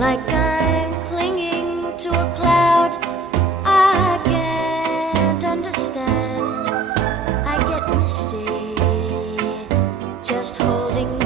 like I'm clinging to a cloud I can't understand. I get misty just holding